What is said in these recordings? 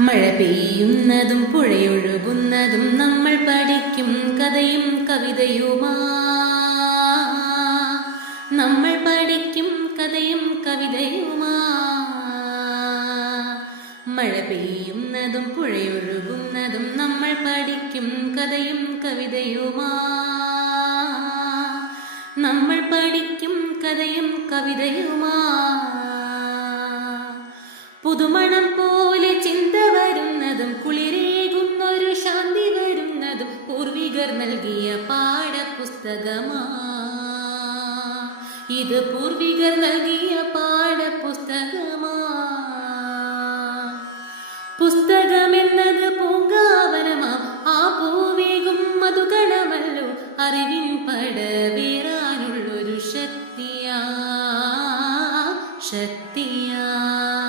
മഴ പെയ്യുന്നതും പുഴയൊഴുകുന്നതും നമ്മൾ പഠിക്കും കഥയും കവിതയുമാ. നമ്മൾ പഠിക്കും കഥയും കവിതയുമാ. മഴ പെയ്യുന്നതും പുഴയൊഴുകുന്നതും നമ്മൾ പഠിക്കും കഥയും കവിതയുമാ. നമ്മൾ പഠിക്കും കഥയും കവിതയുമാ. പുതുമണം ചിന്ത കുളിരേകുന്നൊരു ശാന്തി വരുന്നതും പൂർവികർ നൽകിയ പാഠപുസ്തകമാ. ഇത് പൂർവികർ നൽകിയ പാഠപുസ്തകമാ. പുസ്തകമെന്നത് പൂങ്കാവനമാ. ആ പൂവേകും മധുകണമല്ലോ. അറിവിൻ പടവേറാനുള്ളൊരു ശക്തിയാ. ശക്തിയാ.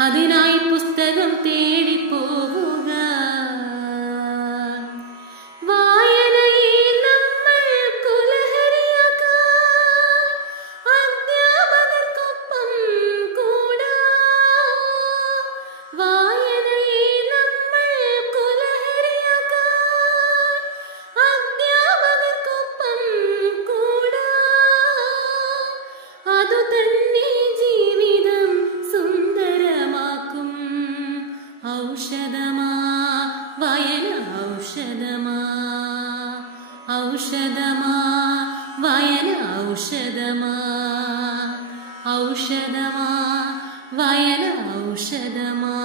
അതിനായി ഔഷധമാ ഔഷധമാ വയന ഔഷധമാ ഔഷധമാ വയന ഔഷധമാ.